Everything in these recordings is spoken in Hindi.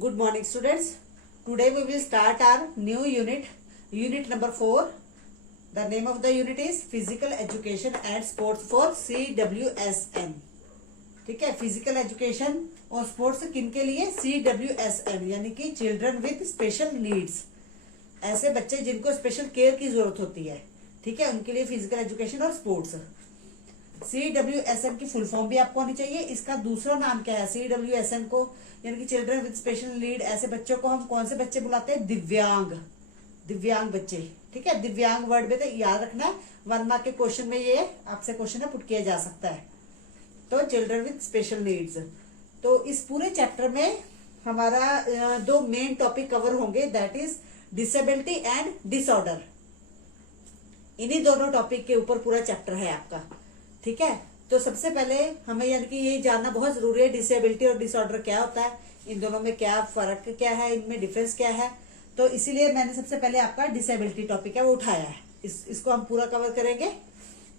Good morning, students. Today we will start our new unit number 4. The name of the unit is Physical Education and Sports for CWSN. ठीक है, फिजिकल एजुकेशन और स्पोर्ट्स किन के लिए? CWSN यानी कि चिल्ड्रन विद स्पेशल नीड्स, ऐसे बच्चे जिनको स्पेशल केयर की जरूरत होती है। ठीक है, उनके लिए फिजिकल एजुकेशन और स्पोर्ट्स। CWSN की फुल फॉर्म भी आपको आनी चाहिए। इसका दूसरा नाम क्या है? CWSN को यानी कि चिल्ड्रन विद स्पेशल नीड, ऐसे बच्चों को हम कौन से बच्चे बुलाते हैं? दिव्यांग बच्चे। ठीक है, दिव्यांग वर्ड में तो याद रखना है, 1 मार्क के क्वेश्चन में ये आपसे क्वेश्चन पुट किया जा सकता है। तो चिल्ड्रन विद स्पेशल नीड्स, तो इस पूरे चैप्टर में हमारा 2 मेन टॉपिक कवर होंगे, that is disability and disorder. इन्हीं दोनों टॉपिक के ऊपर पूरा चैप्टर है आपका। ठीक है, तो सबसे पहले हमें यानी कि ये जानना बहुत जरूरी है, डिसेबिलिटी और डिसऑर्डर क्या होता है, इन दोनों में क्या फर्क क्या है, इनमें डिफरेंस क्या है। तो इसीलिए मैंने सबसे पहले आपका डिसेबिलिटी टॉपिक है वो उठाया है। इसको हम पूरा कवर करेंगे।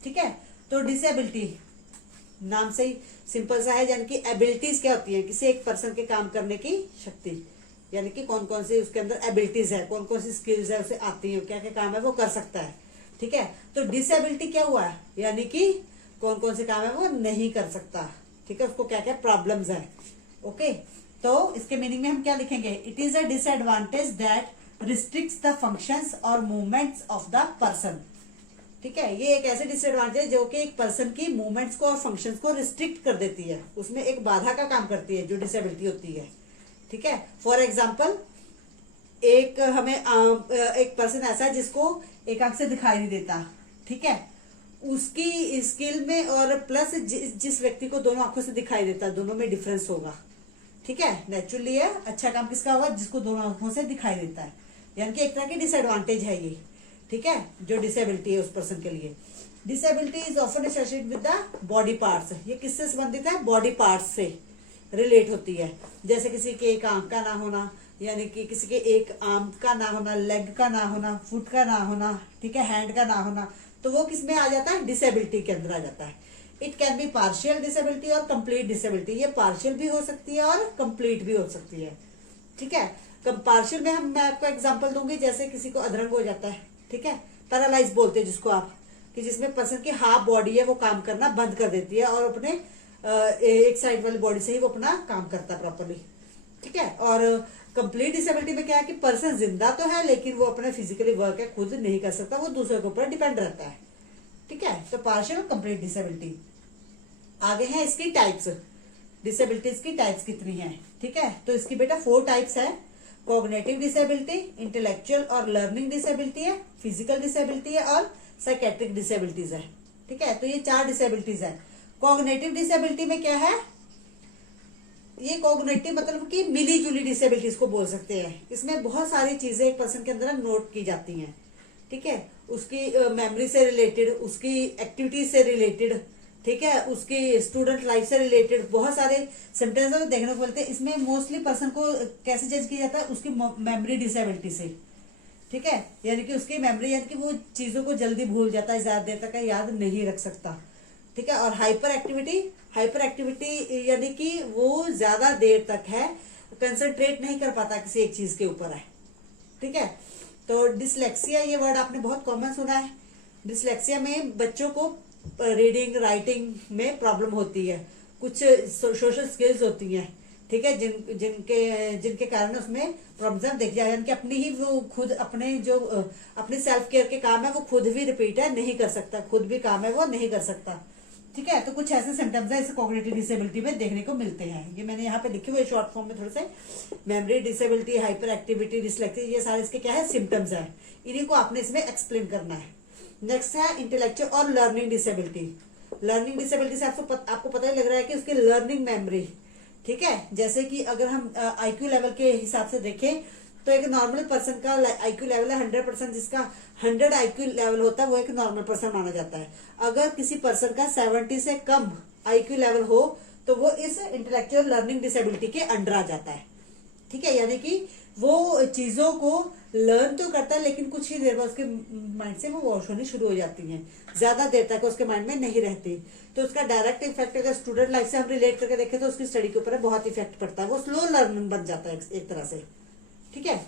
ठीक है, तो डिसेबिलिटी नाम से ही सिंपल सा है, यानी कि एबिलिटीज क्या होती है? किसी एक पर्सन के काम करने की शक्ति, यानी कि कौन कौन सी उसके अंदर एबिलिटीज है, कौन कौन सी स्किल्स है उसे आती है, क्या क्या काम है वो कर सकता है। ठीक है, तो डिसेबिलिटी क्या हुआ है? यानी कि कौन कौन से काम है वो नहीं कर सकता। ठीक है, उसको क्या क्या प्रॉब्लम्स है। ओके, तो इसके मीनिंग में हम क्या लिखेंगे? It is a disadvantage that restricts the functions और मूवमेंट्स ऑफ द पर्सन। ठीक है, ये एक ऐसे डिसएडवांटेज जो कि एक पर्सन की मूवमेंट्स को और फंक्शंस को रिस्ट्रिक्ट कर देती है, उसमें एक बाधा का काम करती है जो डिसेबिलिटी होती है। ठीक है, फॉर एग्जाम्पल एक पर्सन ऐसा है जिसको एक आंख से दिखाई नहीं देता। ठीक है, उसकी स्किल में और प्लस जिस व्यक्ति को दोनों आंखों से दिखाई देता है, दोनों में डिफरेंस होगा। ठीक है, नेचुरली है अच्छा काम किसका होगा? जिसको दोनों आंखों से दिखाई देता है, यानी कि एक तरह की डिसएडवांटेज है ये। ठीक है, जो डिसेबिलिटी है उस पर्सन के लिए। Disability is often associated with the body parts. ये किससे संबंधित है? बॉडी पार्ट्स से रिलेट होती है। जैसे किसी के एक आंख का ना होना, यानी कि किसी के एक आर्म का ना होना, लेग का ना होना, फुट का ना होना, ठीक है, हैंड का ना होना, तो वो किस में आ जाता है? डिसेबिलिटी के अंदर आ जाता है। It can be partial disability और कंप्लीट डिसेबिलिटी। ये पार्शियल भी हो सकती है और कंप्लीट भी हो सकती है। ठीक है, पार्शियल में मैं आपको एग्जांपल दूंगी, जैसे किसी को अधरंग हो जाता है। ठीक है, पैरालाइज बोलते हैं जिसको आप, कि जिसमें पर्सन की हाफ बॉडी है वो काम करना बंद कर देती है और अपने एक साइड वाली बॉडी से ही वो अपना काम करता है प्रॉपरली। ठीक है, और कंप्लीट डिसेबिलिटी में क्या है कि पर्सन जिंदा तो है लेकिन वो अपने फिजिकली वर्क है खुद नहीं कर सकता, वो दूसरे के ऊपर डिपेंड रहता है। ठीक है, तो पार्शियल और कंप्लीट डिसेबिलिटी। आगे है इसकी टाइप्स, डिसेबिलिटीज की टाइप्स कितनी हैं। ठीक है, तो इसकी बेटा 4 टाइप्स है। कॉग्निटिव डिसेबिलिटी, इंटेलेक्चुअल और लर्निंग डिसेबिलिटी है, फिजिकल डिसेबिलिटी है और साइकेट्रिक डिसेबिलिटीज है। ठीक है, तो ये 4 डिसेबिलिटीज है। कॉग्निटिव डिसेबिलिटी में क्या है? ये कॉग्निटिव मतलब कि मिली जुली डिसेबिलिटीज को बोल सकते हैं। इसमें बहुत सारी चीजें एक पर्सन के अंदर नोट की जाती हैं। ठीक है, उसकी मेमोरी से रिलेटेड, उसकी एक्टिविटीज से रिलेटेड, ठीक है, उसकी स्टूडेंट लाइफ से रिलेटेड बहुत सारे सिम्टम्स देखने को मिलते हैं। इसमें मोस्टली पर्सन को कैसे जज किया जाता है? उसकी मेमोरी डिसेबिलिटी से। ठीक है, यानी कि उसकी मेमोरी, यानी कि वो चीजों को जल्दी भूल जाता है, ज्यादा देर तक याद नहीं रख सकता। ठीक है, और हाइपर एक्टिविटी यानी कि वो ज्यादा देर तक है कंसंट्रेट नहीं कर पाता किसी एक चीज के ऊपर है। ठीक है, तो डिसलेक्सिया, ये वर्ड आपने बहुत कॉमन सुना है। डिसलेक्सिया में बच्चों को रीडिंग राइटिंग में प्रॉब्लम होती है, कुछ सोशल स्किल्स होती हैं। ठीक है, जिनके कारण उसमें प्रॉब्लम देख जाए, यानी कि अपनी ही वो खुद अपने सेल्फ केयर के काम है वो खुद भी रिपीट है नहीं कर सकता, खुद भी काम है वो नहीं कर सकता। ठीक है, तो कुछ ऐसे सिम्टम्स है इस कॉग्निटिव डिसेबिलिटी में देखने को मिलते हैं। ये मैंने यहाँ पे लिखे हुए शॉर्ट फॉर्म में थोड़े से। Memory disability, hyper activity, dyslexia, ये सारे इसके क्या है? सिम्टम्स है। इन्हीं को आपने इसमें एक्सप्लेन करना है। नेक्स्ट है इंटेलेक्चुअल और लर्निंग डिसेबिलिटी। लर्निंग डिसेबिलिटी से आपको पता ही लग रहा है कि उसकी लर्निंग मेमोरी। ठीक है, जैसे कि अगर हम IQ लेवल के हिसाब से देखें तो एक नॉर्मल पर्सन का IQ लेवल है 100%, जिसका 100 IQ लेवल होता है वो एक नॉर्मल पर्सन माना जाता है। अगर किसी पर्सन का 70 से कम IQ लेवल हो तो वो इस इंटेलेक्चुअल लर्निंग डिसेबिलिटी के अंडर आ जाता है। ठीक है, यानी कि वो चीजों को लर्न तो करता है लेकिन कुछ ही देर बाद उसके माइंड से वो वॉश होनी शुरू हो जाती हैं, ज्यादा देर तक उसके माइंड में नहीं रहती। तो उसका डायरेक्ट इफेक्ट अगर स्टूडेंट लाइफ से हम रिलेट करके देखें तो उसकी स्टडी के ऊपर बहुत इफेक्ट पड़ता है, वो स्लो लर्निंग बन जाता है एक तरह से। ठीक है,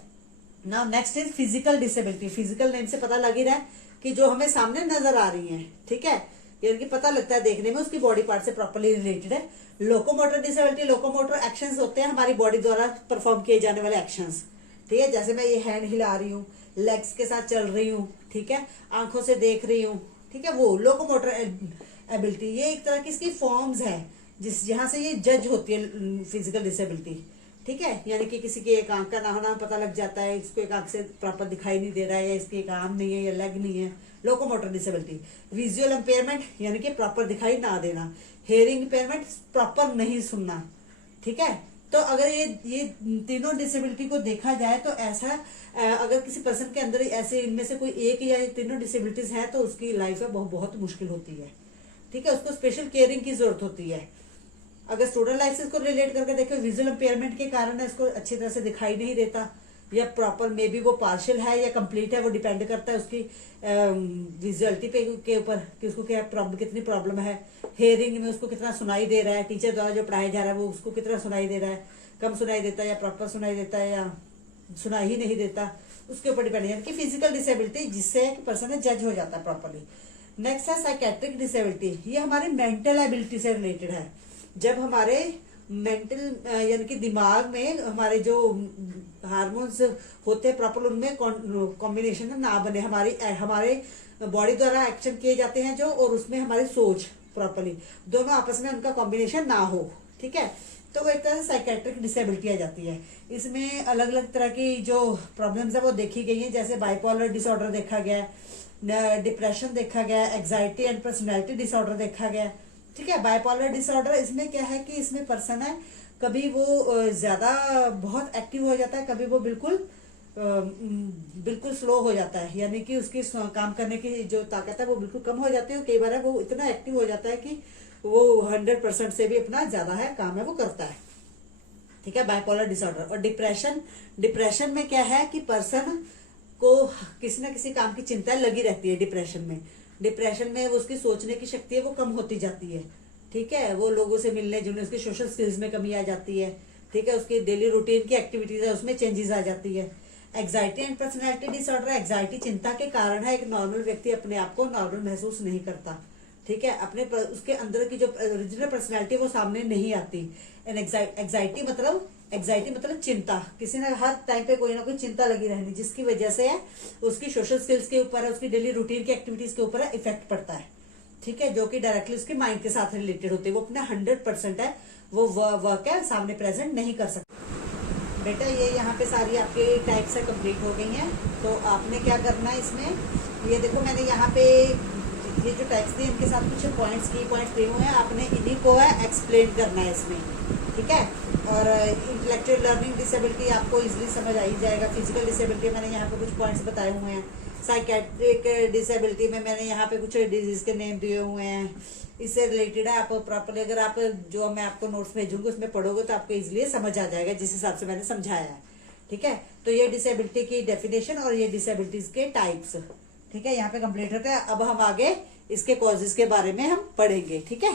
now next is physical disability. Physical name से पता लग ही रहा है कि जो हमें सामने नजर आ रही है, ठीक है, यानी कि पता लगता है देखने में उसकी बॉडी पार्ट से प्रॉपर्ली रिलेटेड है। लोकोमोटर डिसेबिलिटी, लोकोमोटर एक्शंस होते हैं हमारी बॉडी द्वारा परफॉर्म किए जाने वाले एक्शंस। ठीक है, जैसे मैं ये हैंड हिला रही हूँ, लेग्स के साथ चल रही हूँ, ठीक है, आंखों से देख रही हूँ, ठीक है, वो लोकोमोटर एबिलिटी। ये एक तरह की इसकी फॉर्म्स है जिस जहां से ये जज होती है फिजिकल डिसेबिलिटी। ठीक है, यानी कि किसी के एक आंख का ना होना पता लग जाता है, इसको एक आंख से प्रॉपर दिखाई नहीं दे रहा है, या इसकी एक आर्म नहीं है या लेग नहीं है, लोकोमोटर डिसेबिलिटी। विजुअल इम्पेयरमेंट यानी कि प्रॉपर दिखाई ना देना। हेयरिंग इम्पेयरमेंट प्रॉपर नहीं सुनना। ठीक है, तो अगर ये तीनों डिसेबिलिटी को देखा जाए तो ऐसा अगर किसी पर्सन के अंदर ऐसे इनमें से कोई एक या तीनों डिसेबिलिटीज है तो उसकी लाइफ में बहुत मुश्किल होती है। ठीक है, उसको स्पेशल केयरिंग की जरूरत होती है। अगर स्टूडेंट लाइफ से इसको रिलेट करके देखें, विजुअल इम्पेयरमेंट के कारण इसको अच्छी तरह से दिखाई नहीं देता, या प्रॉपर मे बी वो पार्शियल है या कंप्लीट है, वो डिपेंड करता है उसकी विजुअलिटी पे के ऊपर कि उसको क्या प्रॉब्लम, कितनी प्रॉब्लम है। हेयरिंग में उसको कितना सुनाई दे रहा है, टीचर द्वारा जो पढ़ाया जा रहा है वो उसको कितना सुनाई दे रहा है, कम सुनाई देता है या प्रॉपर सुनाई देता है या सुनाई ही नहीं देता, उसके ऊपर डिपेंड है। कि फिजिकल डिसेबिलिटी जिससे पर्सन जज हो जाता है प्रॉपरली। नेक्स्ट है साइकेट्रिक डिसेबिलिटी। ये हमारी मेंटल एबिलिटी से रिलेटेड है। जब हमारे मेंटल यानी कि दिमाग में हमारे जो हार्मोन्स होते हैं प्रॉपर उनमें कॉम्बिनेशन ना बने, हमारे बॉडी द्वारा एक्शन किए जाते हैं जो, और उसमें हमारी सोच प्रॉपरली दोनों आपस में उनका कॉम्बिनेशन ना हो। ठीक है, तो वो एक तरह से साइकेट्रिक डिसेबिलिटी आ जाती है। इसमें अलग अलग तरह की जो प्रॉब्लम्स है वो देखी गई है, जैसे बाइपोलर डिसऑर्डर देखा गया, डिप्रेशन देखा गया, एग्जाइटी एंड पर्सनैलिटी डिसऑर्डर देखा गया। ठीक है, बाइपोलर डिसऑर्डर इसमें क्या है कि इसमें पर्सन है कभी वो ज्यादा बहुत एक्टिव हो जाता है, कभी वो बिल्कुल स्लो हो जाता है, यानी कि उसकी काम करने की जो ताकत है वो बिल्कुल कम हो जाती है। कई बार है वो इतना एक्टिव हो जाता है कि वो 100% से भी अपना ज्यादा है काम है वो करता है। ठीक है, बाइपोलर डिसऑर्डर। और डिप्रेशन में क्या है कि पर्सन को किसी ना किसी काम की चिंता लगी रहती है। डिप्रेशन में उसकी सोचने की शक्ति है वो कम होती जाती है। ठीक है, वो लोगों से मिलने जुलने, उसकी सोशल स्किल्स में कमी आ जाती है। ठीक है, उसकी डेली रूटीन की एक्टिविटीज है उसमें चेंजेस आ जाती है। Anxiety and personality disorder. Anxiety चिंता के कारण है, एक नॉर्मल व्यक्ति अपने आप को नॉर्मल महसूस नहीं करता। ठीक है, उसके अंदर की जो ओरिजिनल पर्सनैलिटी वो सामने नहीं आती। एंड एग्जाइटी मतलब चिंता, किसी ने हर टाइम पे कोई ना कोई चिंता लगी रहनी, जिसकी वजह से है उसकी सोशल स्किल्स के ऊपर है, उसकी डेली रूटीन की एक्टिविटीज के ऊपर इफेक्ट पड़ता है। ठीक है, जो कि डायरेक्टली उसके माइंड के साथ रिलेटेड होते हैं। वो अपना 100% है वो वर्क है सामने प्रेजेंट नहीं कर सकते। बेटा ये यहाँ पे सारी आपके टाइप्स है कंप्लीट हो गई हैं, तो आपने क्या करना है इसमें, ये देखो मैंने यहाँ पे ये जो टाइप्स थे इनके साथ कुछ की पॉइंट्स दिए हुए हैं, आपने इन्हीं को है एक्सप्लेन करना है इसमें। ठीक है, और इंटेलेक्चुअल लर्निंग डिसेबिलिटी आपको इजीली समझ आ ही जाएगा। फिजिकल डिसेबिलिटी मैंने यहाँ पे कुछ पॉइंट्स बताए हुए हैं। साइकेट्रिक डिसेबिलिटी में मैंने यहाँ पे कुछ डिजीज के नेम दिए हुए हैं, इससे रिलेटेड है। आप प्रॉपरली अगर आप जो मैं आपको नोट्स भेजूंगी उसमें पढ़ोगे तो आपको इजीली समझ आ जाएगा जिस हिसाब से मैंने समझाया है। ठीक है, तो ये डिसेबिलिटी की डेफिनेशन और ये डिसेबिलिटीज के टाइप्स, ठीक है, यहाँ पे कंप्लीट होता है। अब हम आगे इसके कॉजेज के बारे में हम पढ़ेंगे। ठीक है।